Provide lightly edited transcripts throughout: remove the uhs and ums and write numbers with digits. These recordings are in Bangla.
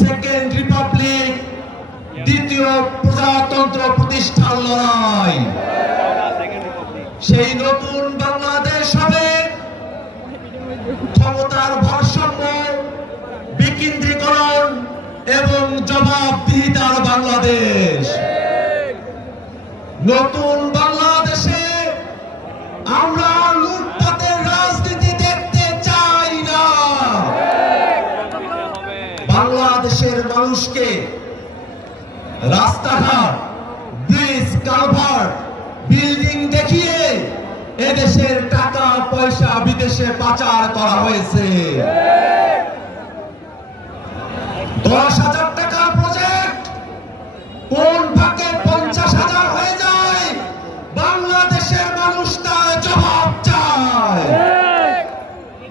সেকেন্ড রিপাবলিক, দ্বিতীয় প্রজাতন্ত্র প্রতিষ্ঠার লড়াই। সেই নতুন বাংলাদেশ হবে ক্ষমতার ভারসাম্য, বিকেন্দ্রীকরণ এবং জবাবদিহিতার বাংলাদেশ। নতুন বাংলাদেশে আমরা লুটপাটের রাজনীতি দেখতে চাই না। বাংলাদেশের মানুষকে রাস্তাঘাট, ব্রিজ, কালভার্ট, বিল্ডিং দেখিয়ে এদেশের টাকা পয়সা বিদেশে পাচার করা হয়েছে। 10,000 টাকার প্রজেক্ট কোন ফাঁকে 50,000 হয়ে যায়, বাংলাদেশের মানুষ তার জবাব চায়।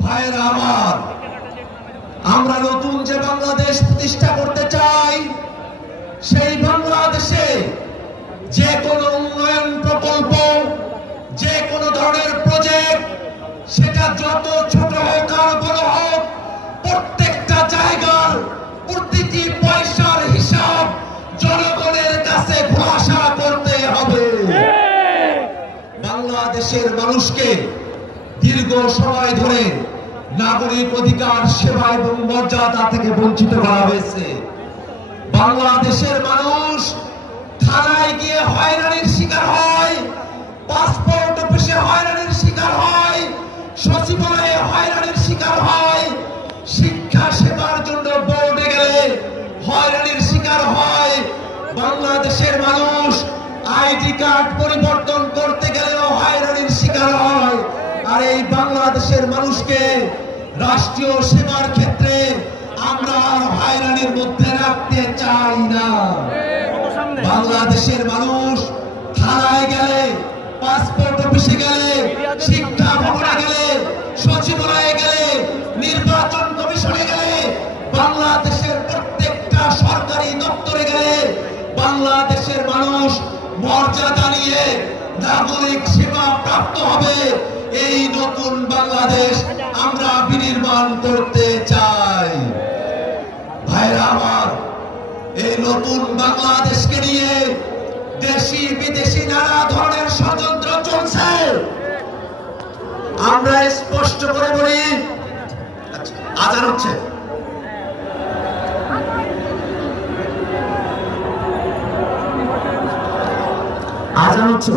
ভাইরা আমার, আমরা নতুন যে বাংলাদেশ প্রতিষ্ঠা করতে চাই, সেই বাংলাদেশে যে কোনো উন্নয়ন প্রকল্প, যে কোনো ধরনের প্রজেক্ট, সেটা যত ছোট হোক আর বড় হোক, প্রত্যেকটা জায়গার প্রতিটি পয়সার হিসাব জনগণের কাছে ঘোষণা করতে হবে। বাংলাদেশের মানুষকে দীর্ঘ সময় ধরে নাগরিক অধিকার, সেবা এবং মর্যাদা থেকে বঞ্চিত করা হয়েছে। বাংলাদেশের মানুষ থানায় গিয়ে হয়রানির শিকার হয়, পাসপোর্ট অফিসে হয়রানির শিকার হয়, সচিবালয়ে হয়রানির শিকার হয়, শিক্ষা সেবার জন্য বোর্ডে গেলে হয়রানির শিকার হয়। বাংলাদেশের মানুষ আইডি কার্ড পরিবর্তন করতে গেলেও হয়রানির শিকার হয়। আর এই বাংলাদেশের মানুষকে রাষ্ট্রীয় সেবার ক্ষেত্রে আমরা হয়রানির মধ্যে রাখতে চাই না। বাংলাদেশের মানুষ থানায় গেলে, পাসপোর্ট অফিসে গেলে, শিক্ষা ভবনে গেলে, সচিবালয়ে গেলে, নির্বাচন কমিশনে গেলে, বাংলাদেশের প্রত্যেকটা সরকারি দপ্তরে গেলে বাংলাদেশের মানুষ মর্যাদা নিয়ে নাগরিক সেবা প্রাপ্ত হবে। এই নতুন বাংলাদেশ আমরা বিনির্মাণ করতে চাই। ভাইরা আমার, এই নতুন বাংলাদেশকে নিয়ে দেশি বিদেশি নানা ধরনের ষড়যন্ত্র চলছে। আমরা স্পষ্ট করে বলি, আজান হচ্ছে, আজান হচ্ছে।